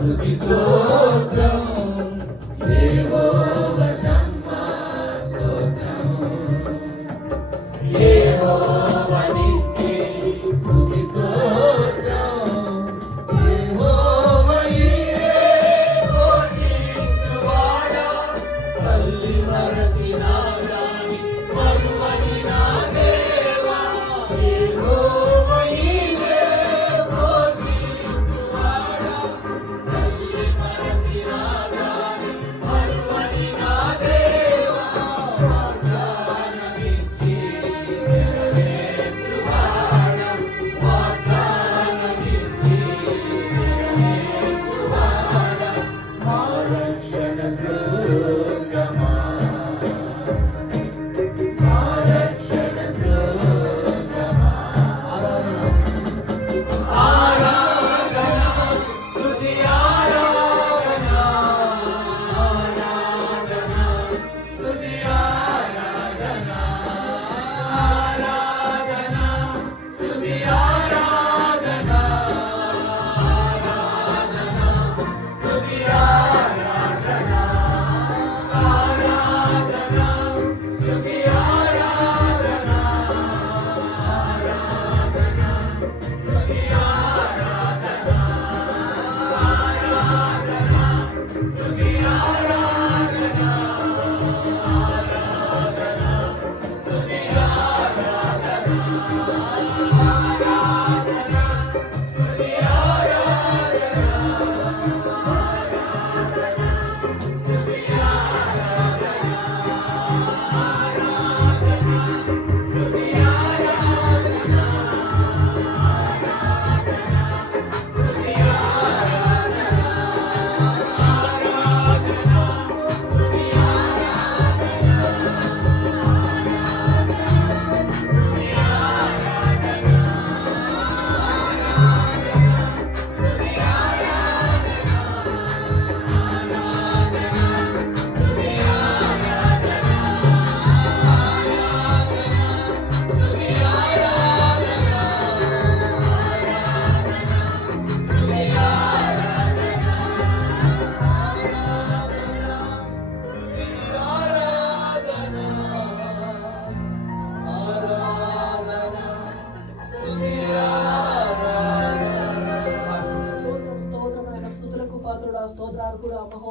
Santo you. Aku 们